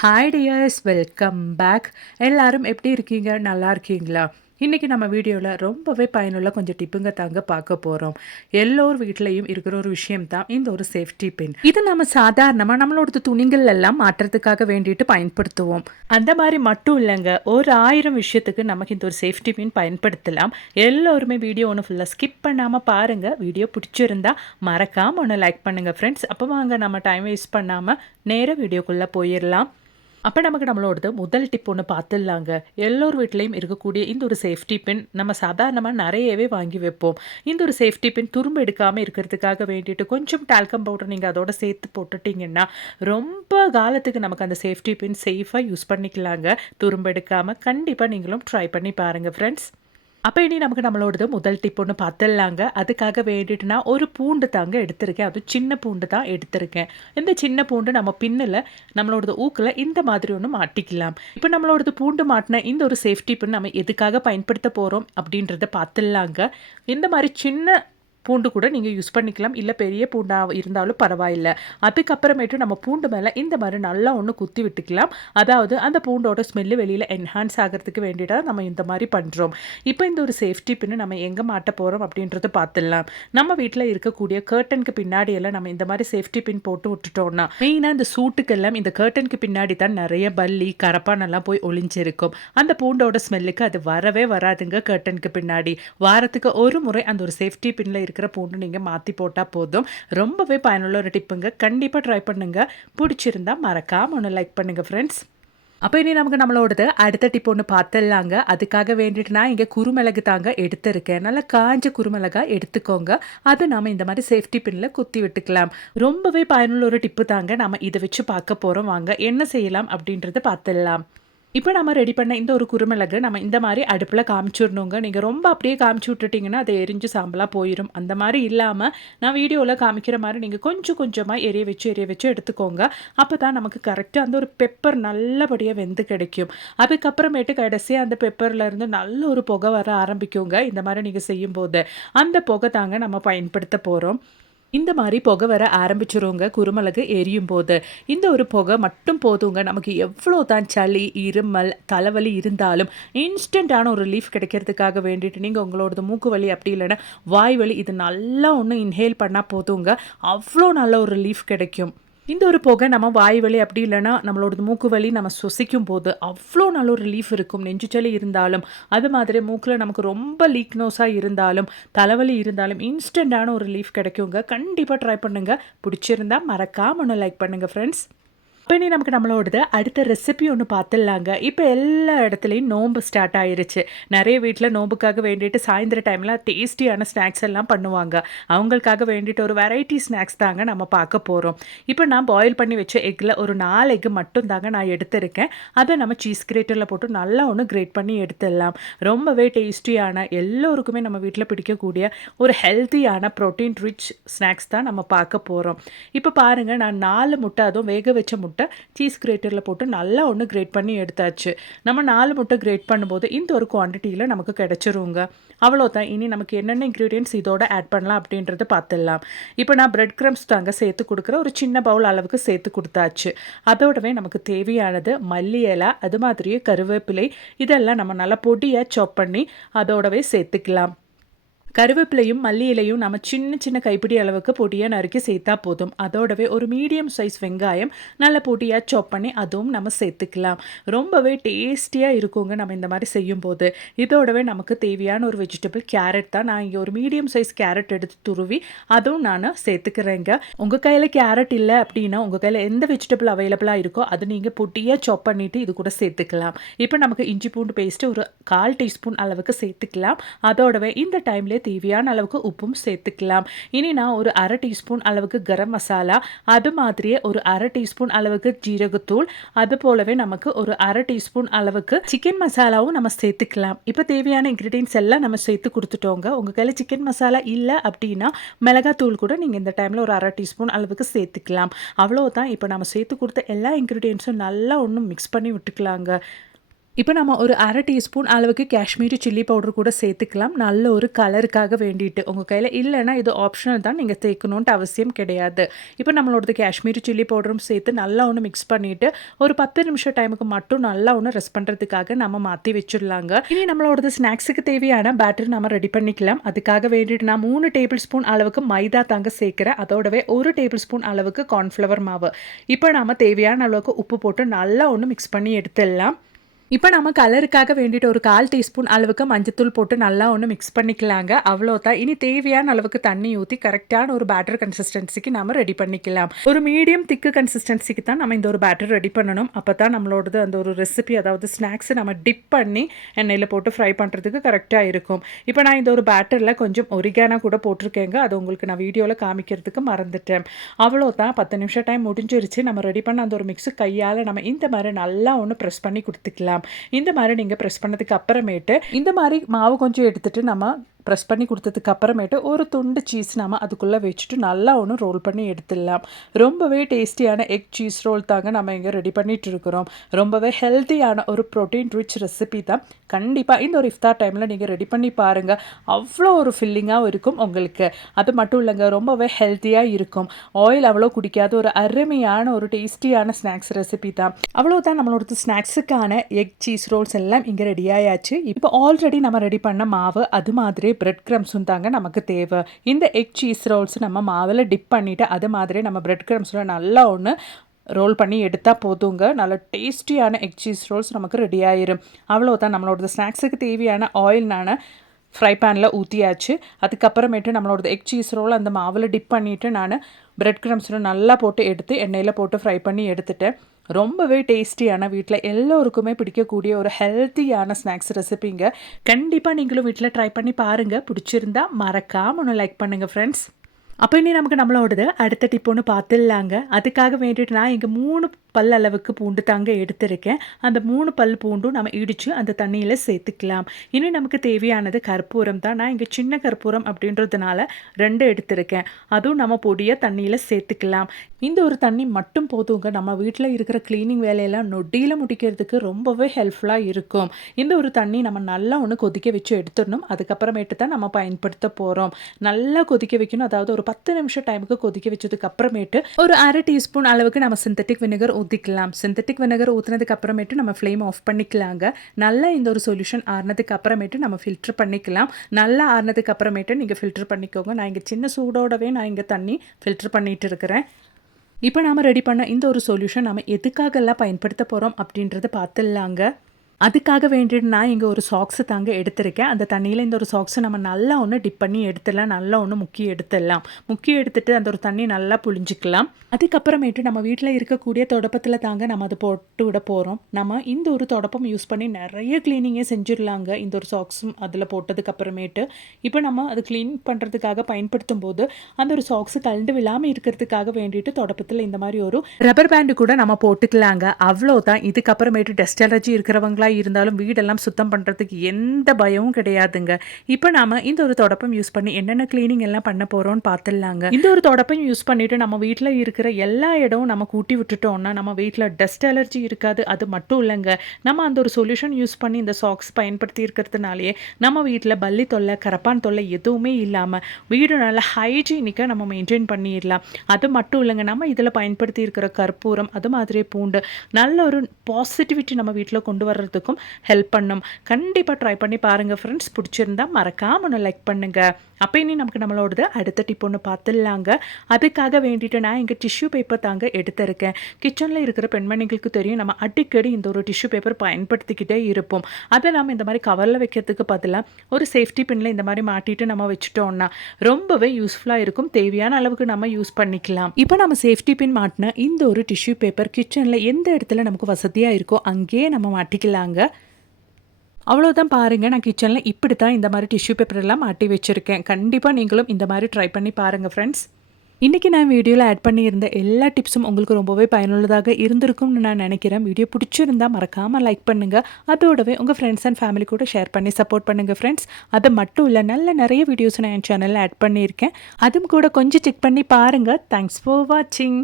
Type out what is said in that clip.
Hi tears, welcome back. எல்லாரும் எப்படி இருக்கீங்க? நல்லா இருக்கீங்களா? இன்றைக்கி நம்ம வீடியோவில் ரொம்பவே பயனுள்ள கொஞ்சம் டிப்புங்க தாங்க பார்க்க போகிறோம். எல்லோர் வீட்லேயும் இருக்கிற ஒரு விஷயம் தான் இந்த ஒரு சேஃப்டி பின். இது நம்ம சாதாரணமாக நம்மளோட துணிகள் எல்லாம் மாற்றுறதுக்காக வேண்டிட்டு பயன்படுத்துவோம். அந்த மாதிரி மட்டும் இல்லைங்க, ஒரு 1000 விஷயத்துக்கு நமக்கு இந்த ஒரு சேஃப்டி பின் பயன்படுத்தலாம். எல்லோருமே வீடியோ ஒன்று ஃபுல்லாக ஸ்கிப் பண்ணாமல் பாருங்கள். வீடியோ பிடிச்சிருந்தா மறக்காமல் ஒன்று லைக் பண்ணுங்கள் ஃப்ரெண்ட்ஸ். அப்போ வாங்க நம்ம டைம் வேஸ்ட் பண்ணாமல் நேராக வீடியோக்குள்ளே போயிடலாம். அப்போ நமக்கு நம்மளோடது முதல் டிப் ஒன்று பார்த்துடலாங்க. எல்லோர் வீட்லேயும் இருக்கக்கூடிய இந்த ஒரு சேஃப்டி பின் நம்ம சாதாரணமாக நிறையவே வாங்கி வைப்போம். இந்த ஒரு சேஃப்டி பின் துரும்பு எடுக்காமல் இருக்கிறதுக்காக வேண்டிட்டு கொஞ்சம் டால்கம் பவுடர் நீங்கள் அதோட சேர்த்து போட்டுட்டிங்கன்னா ரொம்ப காலத்துக்கு நமக்கு அந்த சேஃப்டி பின் சேஃபாக யூஸ் பண்ணிக்கலாங்க. துரும்பு எடுக்காமல் கண்டிப்பாக நீங்களும் ட்ரை பண்ணி பாருங்கள் ஃப்ரெண்ட்ஸ். அப்போ இனி நமக்கு நம்மளோடது முதல் டிப் ஒன்று பார்த்துடலாங்க. அதுக்காக வேண்டிட்டு நான் ஒரு பூண்டு தாங்க எடுத்திருக்கேன். அதுவும் சின்ன பூண்டு தான் எடுத்திருக்கேன். இந்த சின்ன பூண்டு நம்ம பின்னில் நம்மளோடது ஊக்கில் இந்த மாதிரி ஒன்று மாட்டிக்கலாம். இப்போ நம்மளோடது பூண்டு மாட்டின இந்த ஒரு சேஃப்டி பின் நம்ம எதுக்காக பயன்படுத்த போகிறோம் அப்படின்றத பார்த்துடலாங்க. இந்த மாதிரி சின்ன பூண்டு கூட நீங்கள் யூஸ் பண்ணிக்கலாம், இல்லை பெரிய பூண்டாக இருந்தாலும் பரவாயில்லை. அதுக்கப்புறமேட்டு நம்ம பூண்டு மேலே இந்த மாதிரி நல்லா ஒன்று குத்தி விட்டுக்கலாம். அதாவது அந்த பூண்டோட ஸ்மெல்லு வெளியில் என்ஹான்ஸ் ஆகிறதுக்கு வேண்டிட்டு நம்ம இந்த மாதிரி பண்ணுறோம். இப்போ இந்த ஒரு சேஃப்டி பின்னு நம்ம எங்கே மாட்ட போகிறோம் அப்படின்றத பார்த்துடலாம். நம்ம வீட்டில் இருக்கக்கூடிய கர்டனுக்கு பின்னாடி எல்லாம் நம்ம இந்த மாதிரி சேஃப்டி பின் போட்டு விட்டுட்டோம்னா மெயினாக இந்த சூட்டுக்கெல்லாம் இந்த கர்டனுக்கு பின்னாடி தான் நிறைய பல்லி கரப்பானெல்லாம் போய் ஒளிஞ்சிருக்கும். அந்த பூண்டோட ஸ்மெல்லுக்கு அது வரவே வராதுங்க. கர்டனுக்கு பின்னாடி வாரத்துக்கு ஒரு முறை அந்த ஒரு சேஃப்டி பின்னில் இருக்கிற பூண்டு நீங்கள் மாற்றி போட்டால் போதும். ரொம்பவே பயனுள்ள ஒரு டிப்புங்க. கண்டிப்பாக ட்ரை பண்ணுங்க. பிடிச்சிருந்தா மறக்காம ஒன்று லைக் பண்ணுங்க ஃப்ரெண்ட்ஸ். அப்போ இனி நமக்கு நம்மளோடது அடுத்த டிப் ஒன்று பார்த்துடலாங்க. அதுக்காக வேண்டிட்டு நான் இங்கே குருமிளகு தாங்க எடுத்திருக்கேன். நல்லா காஞ்ச குருமிளகா எடுத்துக்கோங்க. அது நாம் இந்த மாதிரி சேஃப்டி பின்னில் குத்தி விட்டுக்கலாம். ரொம்பவே பயனுள்ள ஒரு டிப்பு தாங்க. நம்ம இதை வச்சு பார்க்க போகிறோம். வாங்க என்ன செய்யலாம் அப்படின்றத பார்த்துடலாம். இப்போ நம்ம ரெடி பண்ண இந்த ஒரு குருமிளகு நம்ம இந்த மாதிரி அடுப்பில் காமிச்சிடணுங்க. நீங்கள் ரொம்ப அப்படியே காமிச்சு விட்டுட்டிங்கன்னா அது எரிஞ்சு சாம்பலாக போயிடும். அந்த மாதிரி இல்லாமல் நான் வீடியோவில் காமிக்கிற மாதிரி நீங்கள் கொஞ்சம் கொஞ்சமாக எரிய வச்சு எடுத்துக்கோங்க. அப்போ தான் நமக்கு கரெக்டாக அந்த ஒரு பெப்பர் நல்லபடியாக வெந்து கிடைக்கும். அதுக்கப்புறமேட்டு கடைசியாக அந்த பெப்பர்லேருந்து நல்ல ஒரு புகை வர ஆரம்பிக்குங்க. இந்த மாதிரி நீங்கள் செய்யும்போது அந்த புகை தாங்க நம்ம பயன்படுத்த போகிறோம். இந்த மாதிரி புகை வர ஆரம்பிச்சிருங்க குருமிளகு எரியும் போது. இந்த ஒரு புகை மட்டும் போதுங்க. நமக்கு எவ்வளோ தான் சளி, இருமல், தலைவலி இருந்தாலும் இன்ஸ்டண்ட்டான ஒரு ரிலீஃப் கிடைக்கிறதுக்காக வேண்டிட்டு நீங்கள் உங்களோடது மூக்கு வலி அப்படி இல்லைன்னா வாய் வலி இது நல்லா ஒன்று இன்ஹேல் பண்ணால் போதுங்க. அவ்வளோ நல்ல ஒரு ரிலீஃப் கிடைக்கும். இந்த ஒரு புகை நம்ம வாய் வலி அப்படி இல்லைன்னா நம்மளோட மூக்கு வலி நம்ம சுசிக்கும் போது அவ்வளோ நல்ல ஒரு ரிலீஃப் இருக்கும். நெஞ்சு சளி இருந்தாலும் அது மாதிரி மூக்கில் நமக்கு ரொம்ப லீக் நோஸாக இருந்தாலும் தலைவலி இருந்தாலும் இன்ஸ்டண்ட்டான ஒரு ரிலீஃப் கிடைக்குங்க. கண்டிப்பாக ட்ரை பண்ணுங்கள். பிடிச்சிருந்தா மறக்காம ஒன்று லைக் பண்ணுங்கள் ஃப்ரெண்ட்ஸ். இப்போ இனி நமக்கு நம்மளோடது அடுத்த ரெசிபி ஒன்று பார்த்துடலாங்க. இப்போ எல்லா இடத்துலையும் நோன்பு ஸ்டார்ட் ஆயிருச்சு. நிறைய வீட்டில் நோம்புக்காக வேண்டிட்டு சாயந்தர டைமில் டேஸ்டியான ஸ்நாக்ஸ் எல்லாம் பண்ணுவாங்க. அவங்களுக்காக வேண்டிட்டு ஒரு வெரைட்டி ஸ்நாக்ஸ் தாங்க நம்ம பார்க்க போகிறோம். இப்போ நான் பாயில் பண்ணி வச்ச எக்கில் ஒரு 4 எக்கு மட்டும் தாங்க நான் எடுத்திருக்கேன். அதை நம்ம சீஸ் கிரேட்டரில் போட்டு நல்லா ஒன்று கிரேட் பண்ணி எடுத்துடலாம். ரொம்பவே டேஸ்டியான எல்லோருக்குமே நம்ம வீட்டில் பிடிக்கக்கூடிய ஒரு ஹெல்த்தியான ப்ரோட்டீன் ரிச் ஸ்நாக்ஸ் தான் நம்ம பார்க்க போகிறோம். இப்போ பாருங்கள், நான் 4 முட்டை அதுவும் வேக வச்ச முட்டை சீஸ் கிரேட்டரில் போட்டு நல்லா ஒன்று கிரேட் பண்ணி எடுத்தாச்சு. நம்ம 4 முட்டை கிரேட் பண்ணும்போது இந்த ஒரு குவான்டிட்டியில் நமக்கு கிடச்சிருங்க. அவ்வளோதான். இனி நமக்கு என்னென்ன இன்க்ரீடியன்ட்ஸ் இதோட ஆட் பண்ணலாம் அப்படின்றத பார்த்துடலாம். இப்போ நான் பிரெட் க்ரம்ஸ் தாங்க சேர்த்து கொடுக்குற ஒரு சின்ன பவுல் அளவுக்கு சேர்த்து கொடுத்தாச்சு. அதோடவே நமக்கு தேவையானது மல்லி இலை, அது மாதிரியே கருவேப்பிலை, இதெல்லாம் நம்ம நல்லா பொடியாக சாப் பண்ணி அதோடவே சேர்த்துக்கலாம். கருவேப்பிலையும் மல்லி இலையும் நம்ம சின்ன சின்ன கைப்பிடி அளவுக்கு பொடியாக நறுக்கி சேர்த்தா போதும். அதோடவே ஒரு மீடியம் சைஸ் வெங்காயம் நல்ல பொடியாக சாப் பண்ணி அதுவும் நம்ம சேர்த்துக்கலாம். ரொம்பவே டேஸ்டியாக இருக்குங்க நம்ம இந்த மாதிரி செய்யும்போது. இதோடவே நமக்கு தேவையான ஒரு வெஜிடபிள் கேரட் தான். நான் இங்கே ஒரு மீடியம் சைஸ் கேரட் எடுத்து துருவி அதுவும் நான் சேர்த்துக்கிறேங்க. உங்கள் கையில் கேரட் இல்லை அப்படின்னா உங்கள் கையில் எந்த வெஜிடபிள் அவைலபிளாக இருக்கோ அது நீங்கள் பொடியாக சாப் பண்ணிவிட்டு இது கூட சேர்த்துக்கலாம். இப்போ நமக்கு இஞ்சி பூண்டு பேஸ்ட்டு ஒரு 1/4 டீஸ்பூன் அளவுக்கு சேர்த்துக்கலாம். அதோடவே இந்த டைம்லேயே தேவையான அளவுக்கு உப்பும் சேர்த்துக்கலாம். இனி நான் ஒரு 1/2 டீஸ்பூன் அளவுக்கு கரம் மசாலா, அது மாதிரியே ஒரு 1/2 டீஸ்பூன் அளவுக்கு ஜீரகத்தூள், அது போலவே நமக்கு ஒரு 1/2 டீஸ்பூன் அளவுக்கு சிக்கன் மசாலாவும் நம்ம சேர்த்துக்கலாம். இப்போ தேவையான இன்க்ரீடியன்ஸ் எல்லாம் நம்ம சேர்த்து கொடுத்துட்டோங்க. உங்கள் கையில் சிக்கன் மசாலா இல்லை அப்படின்னா மிளகாத்தூள் கூட நீங்கள் இந்த டைமில் ஒரு 1/2 டீஸ்பூன் அளவுக்கு சேர்த்துக்கலாம். அவ்வளோதான். இப்போ நம்ம சேர்த்து கொடுத்த எல்லா இன்க்ரீடியன்ஸும் நல்லா ஒன்றும் மிக்ஸ் பண்ணி விட்டுக்கலாங்க. இப்போ நம்ம ஒரு 1/2 டீஸ்பூன் அளவுக்கு காஷ்மீரி சில்லி பவுடர் கூட சேர்த்துக்கலாம். நல்ல ஒரு கலருக்காக வேண்டிட்டு. உங்க கையில இல்லன்னா இது ஆப்ஷனல் தான். நீங்க சேர்க்கணுன்ட்டு அவசியம் கிடையாது. இப்போ நம்மளோடது காஷ்மீரி சில்லி பவுடரும் சேர்த்து நல்லா ஒண்ணு மிக்ஸ் பண்ணிட்டு, ஒரு 10 நிமிஷம் டைமுக்கு மட்டும் நல்லா ஒண்ணு ரெஸ்ட் பண்றதுக்காக நம்ம மாத்தி வச்சுடலாங்க. இனி நம்மளோடது ஸ்நாக்ஸுக்கு தேவையான பேட்டர் நம்ம ரெடி பண்ணிக்கலாம். அதுக்காக வேண்டிட்டு நான் 3 டேபிள் ஸ்பூன் அளவுக்கு மைதா தாங்க சேர்க்கிறேன். அதோடவே 1 டேபிள் ஸ்பூன் அளவுக்கு கார்ன்ஃப்ளவர் மாவு. இப்போ நாம தேவையான அளவுக்கு உப்பு போட்டு நல்லா ஒண்ணு மிக்ஸ் பண்ணி எடுத்துடலாம். இப்போ நம்ம கலருக்காக வேண்டிட்டு ஒரு 1/4 டீஸ்பூன் அளவுக்கு மஞ்சத்தூள் போட்டு நல்லா ஒன்று மிக்ஸ் பண்ணிக்கலாங்க. அவ்வளோதான். இனி தேவையான அளவுக்கு தண்ணி ஊற்றி கரெக்டான ஒரு பேட்டர் கன்சிஸ்டன்சிக்கு நம்ம ரெடி பண்ணிக்கலாம். ஒரு மீடியம் திக்கு கன்சிஸ்டன்சிக்கு தான் நம்ம இந்த ஒரு பேட்டர் ரெடி பண்ணணும். அப்போ தான் நம்மளோடது அந்த ஒரு ரெசிபி, அதாவது ஸ்நாக்ஸை நம்ம டிப் பண்ணி எண்ணெயில் போட்டு ஃப்ரை பண்ணுறதுக்கு கரெக்டாக இருக்கும். இப்போ நான் இந்த ஒரு பேட்டரில் கொஞ்சம் ஒரிகானா கூட போட்டிருக்கேங்க. அது உங்களுக்கு நான் வீடியோவில் காமிக்கிறதுக்கு மறந்துட்டேன். அவ்வளோதான். 10 நிமிஷம் டைம் முடிஞ்சிருச்சு. நம்ம ரெடி பண்ண அந்த ஒரு மிக்ஸு கையால் நம்ம இந்த மாதிரி நல்லா ஒன்று ப்ரெஸ் பண்ணி கொடுத்துக்கலாம். இந்த மாதிரி நீங்க பிரஸ் பண்ணதுக்கு அப்புறமேட்டு இந்த மாதிரி மாவு கொஞ்சம் எடுத்துட்டு நம்ம ப்ரெஸ் பண்ணி கொடுத்ததுக்கு அப்புறமேட்டு ஒரு துண்டு சீஸ் நம்ம அதுக்குள்ளே வச்சுட்டு நல்லா ஒன்று ரோல் பண்ணி எடுத்துடலாம். ரொம்பவே டேஸ்டியான எக் சீஸ் ரோல் தாங்க நம்ம இங்கே ரெடி பண்ணிட்டு இருக்கிறோம். ரொம்பவே ஹெல்த்தியான ஒரு ப்ரோட்டீன் ரிச் ரெசிபி தான். கண்டிப்பாக இந்த ஒரு இஃப்தார் டைமில் நீங்கள் ரெடி பண்ணி பாருங்கள். அவ்வளோ ஒரு ஃபில்லிங்காக இருக்கும் உங்களுக்கு. அது மட்டும் இல்லைங்க, ரொம்பவே ஹெல்த்தியாக இருக்கும். ஆயில் அவ்வளோ குடிக்காத ஒரு அருமையான ஒரு டேஸ்டியான ஸ்நாக்ஸ் ரெசிபி தான். அவ்வளோதான். நம்மளோட ஸ்நாக்ஸுக்கான எக் சீஸ் ரோல்ஸ் எல்லாம் இங்கே ரெடி ஆயாச்சு. இப்போ ஆல்ரெடி நம்ம ரெடி பண்ண மாவு அது மாதிரி பிரெட் கிரம்ஸும் தாங்க நமக்கு தேவை. இந்த எக் சீஸ் ரோல்ஸ் நம்ம மாவில் டிப் பண்ணிவிட்டு அது மாதிரி நம்ம பிரெட் கிரம்ஸில் நல்லா ஒன்று ரோல் பண்ணி எடுத்தால் போதுங்க. நல்ல டேஸ்டியான எக் சீஸ் ரோல்ஸ் நமக்கு ரெடி ஆயிரும். அவ்வளோதான். நம்மளோட ஸ்நாக்ஸுக்கு தேவையான ஆயில் நான் ஃப்ரை பேனில் ஊற்றியாச்சு. அதுக்கப்புறமேட்டு நம்மளோட எக் சீஸ் ரோல் அந்த மாவில் டிப் பண்ணிவிட்டு நான் பிரெட் கிரம்ஸில் நல்லா போட்டு எடுத்து எண்ணெயில் போட்டு ஃப்ரை பண்ணி எடுத்துட்டேன். ரொம்பவே டேஸ்டியான, வீட்டில் எல்லோருக்குமே பிடிக்கக்கூடிய ஒரு ஹெல்த்தியான ஸ்நாக்ஸ் ரெசிபிங்க. கண்டிப்பாக நீங்களும் வீட்டில் ட்ரை பண்ணி பாருங்கள். பிடிச்சிருந்தா மறக்காம ஒன்று லைக் பண்ணுங்கள் ஃப்ரெண்ட்ஸ். அப்போ இனி நமக்கு நம்மளோடது அடுத்த டிப் ஒன்று பார்த்துடலாங்க. அதுக்காக வேண்டிட்டு நான் இங்கே 3 பல் அளவுக்கு பூண்டு தாங்க எடுத்திருக்கேன். அந்த 3 பல் பூண்டும் நம்ம இடித்து அந்த தண்ணியில் சேர்த்துக்கலாம். இனி நமக்கு தேவையானது கற்பூரம் தான். நான் இங்கே சின்ன கற்பூரம் அப்படின்றதுனால 2 எடுத்திருக்கேன். அதுவும் நம்ம பொடியை தண்ணியில் சேர்த்துக்கலாம். இந்த ஒரு தண்ணி மட்டும் போதுங்க. நம்ம வீட்டில் இருக்கிற க்ளீனிங் வேலையெல்லாம் நொடியில் முடிக்கிறதுக்கு ரொம்பவே ஹெல்ப்ஃபுல்லாக இருக்கும். இந்த ஒரு தண்ணி நம்ம நல்லா ஒன்று கொதிக்க வச்சு எடுத்துடணும். அதுக்கப்புறமேட்டு தான் நம்ம பயன்படுத்த போகிறோம். நல்லா கொதிக்க வைக்கணும். அதாவது ஒரு 10 நிமிஷம் டைமுக்கு கொதிக்க வச்சதுக்கு அப்புறமேட்டு ஒரு 1/2 டீஸ்பூன் அளவுக்கு நம்ம சிந்தட்டிக் விnegar ஊற்றிக்கலாம். சிந்தட்டிக் விnegar ஊற்றினதுக்கு அப்புறமேட்டு நம்ம ஃப்ளேம் ஆஃப் பண்ணிக்கலாங்க. நல்லா இந்த ஒரு சொல்யூஷன் ஆறுனதுக்கு அப்புறமேட்டு நம்ம ஃபில்டர் பண்ணிக்கலாம். நல்லா ஆறுனதுக்கு அப்புறமேட்டு நீங்கள் ஃபில்டர் பண்ணிக்கோங்க. நான் இங்கே சின்ன சூடோடவே நான் இங்கே தண்ணி ஃபில்டர் பண்ணிட்டு இருக்கிறேன். இப்போ நாம் ரெடி பண்ண இந்த ஒரு சொல்யூஷன் நம்ம எதுக்காகலாம் பயன்படுத்த போகிறோம் அப்படின்றத பார்த்துடலாங்க. அதுக்காக வேண்டிட்டு நான் இங்கே ஒரு சாக்ஸு தாங்க எடுத்திருக்கேன். அந்த தண்ணியில் இந்த ஒரு சாக்ஸை நம்ம நல்லா ஒன்று டிப் பண்ணி எடுத்துடலாம். நல்லா ஒன்று முக்கி எடுத்துட்டு அந்த ஒரு தண்ணி நல்லா புழிஞ்சிக்கலாம். அதுக்கப்புறமேட்டு நம்ம வீட்டில் இருக்கக்கூடிய தொடப்பத்தில் தாங்க நம்ம அதை போட்டு விட போகிறோம். நம்ம இந்த ஒரு தொடப்பம் யூஸ் பண்ணி நிறைய க்ளீனிங்கே செஞ்சிடலாங்க. இந்த ஒரு சாக்ஸும் அதில் போட்டதுக்கப்புறமேட்டு இப்போ நம்ம அது க்ளீன் பண்ணுறதுக்காக பயன்படுத்தும் போது அந்த ஒரு சாக்ஸு கலண்டு விழாமல் இருக்கிறதுக்காக வேண்டிட்டு தொடப்பத்தில் இந்த மாதிரி ஒரு ரப்பர் பேண்டு கூட நம்ம போட்டுக்கலாங்க. அவ்வளோதான். இதுக்கப்புறமேட்டு டஸ்ட் அலர்ஜி இருக்கிறவங்களா இருந்தாலும் வீடெல்லாம் சுத்தம் பண்ணுறதுக்கு எந்த பயமும் கிடையாதுங்க. இப்போ நாம இந்த ஒரு தொடப்பம் யூஸ் பண்ணி என்னென்ன கிளீனிங் எல்லாம் பண்ண போகிறோம்னு பார்த்துடலாங்க. இந்த ஒரு தொடப்பம் யூஸ் பண்ணிவிட்டு நம்ம வீட்டில் இருக்கிற எல்லா இடமும் நம்ம கூட்டி விட்டுட்டோம்னா நம்ம வீட்டில் டஸ்ட் அலர்ஜி இருக்காது. அது மட்டும் இல்லைங்க, நம்ம அந்த ஒரு சொல்யூஷன் யூஸ் பண்ணி இந்த சாக்ஸ் பயன்படுத்தி இருக்கிறதுனாலே நம்ம வீட்டில் பல்லி தொல்லை, கரப்பான் தொல்லை எதுவுமே இல்லாமல் வீடு நல்லா ஹைஜீனிக்காக நம்ம மெயின்டைன் பண்ணிடலாம். அது மட்டும் இல்லைங்க, நம்ம இதில் பயன்படுத்தி இருக்கிற கற்பூரம் அது மாதிரி பூண்டு நல்ல ஒரு பாசிட்டிவிட்டி நம்ம வீட்டில் கொண்டு வர்றது ஹெல்ப் பண்ணும். கண்டிப்பா ட்ரை பண்ணி பாருங்க ஃப்ரெண்ட்ஸ். பிடிச்சிருந்தா மறக்காம ஒன்று லைக் பண்ணுங்க. அப்போ இனி நமக்கு நம்மளோடது அடுத்த டிப் ஒன்று பார்த்துடலாங்க. அதுக்காக வேண்டிட்டு நான் இங்கே டிஷ்யூ பேப்பர் தாங்க எடுத்திருக்கேன். கிச்சனில் இருக்கிற பெண்மணிகளுக்கு தெரியும், நம்ம அடிக்கடி இந்த ஒரு டிஷ்யூ பேப்பர் பயன்படுத்திக்கிட்டே இருப்போம். அதை நம்ம இந்த மாதிரி கவரில் வைக்கிறதுக்கு பதிலாக ஒரு சேஃப்டி பின்னில் இந்த மாதிரி மாட்டிட்டு நம்ம வச்சுட்டோம்னா ரொம்பவே யூஸ்ஃபுல்லாக இருக்கும். தேவையான அளவுக்கு நம்ம யூஸ் பண்ணிக்கலாம். இப்போ நம்ம சேஃப்டி பின் மாட்டின இந்த ஒரு டிஷ்யூ பேப்பர் கிச்சனில் எந்த இடத்துல நமக்கு வசதியாக இருக்கோ அங்கேயே நம்ம மாட்டிக்கலாங்க. அவ்வளோதான். பாருங்கள், நான் கிச்சனில் இப்படி தான் இந்த மாதிரி டிஷ்யூ பேப்பர் எல்லாம் மாட்டி வச்சுருக்கேன். கண்டிப்பாக நீங்களும் இந்த மாதிரி ட்ரை பண்ணி பாருங்கள் ஃப்ரெண்ட்ஸ். இன்றைக்கி நான் வீடியோவில் ஆட் பண்ணியிருந்த எல்லா டிப்ஸும் உங்களுக்கு ரொம்பவே பயனுள்ளதாக இருந்திருக்கும்னு நான் நினைக்கிறேன். வீடியோ பிடிச்சிருந்தால் மறக்காமல் லைக் பண்ணுங்கள். அதோடவே உங்கள் ஃப்ரெண்ட்ஸ் அண்ட் ஃபேமிலி கூட ஷேர் பண்ணி சப்போர்ட் பண்ணுங்கள் ஃப்ரெண்ட்ஸ். அது மட்டும் இல்லை, நிறைய வீடியோஸ் நான் என் சேனலில் ஆட் பண்ணியிருக்கேன். அதுவும் கூட கொஞ்சம் செக் பண்ணி பாருங்கள். தேங்க்ஸ் ஃபார் வாட்சிங்.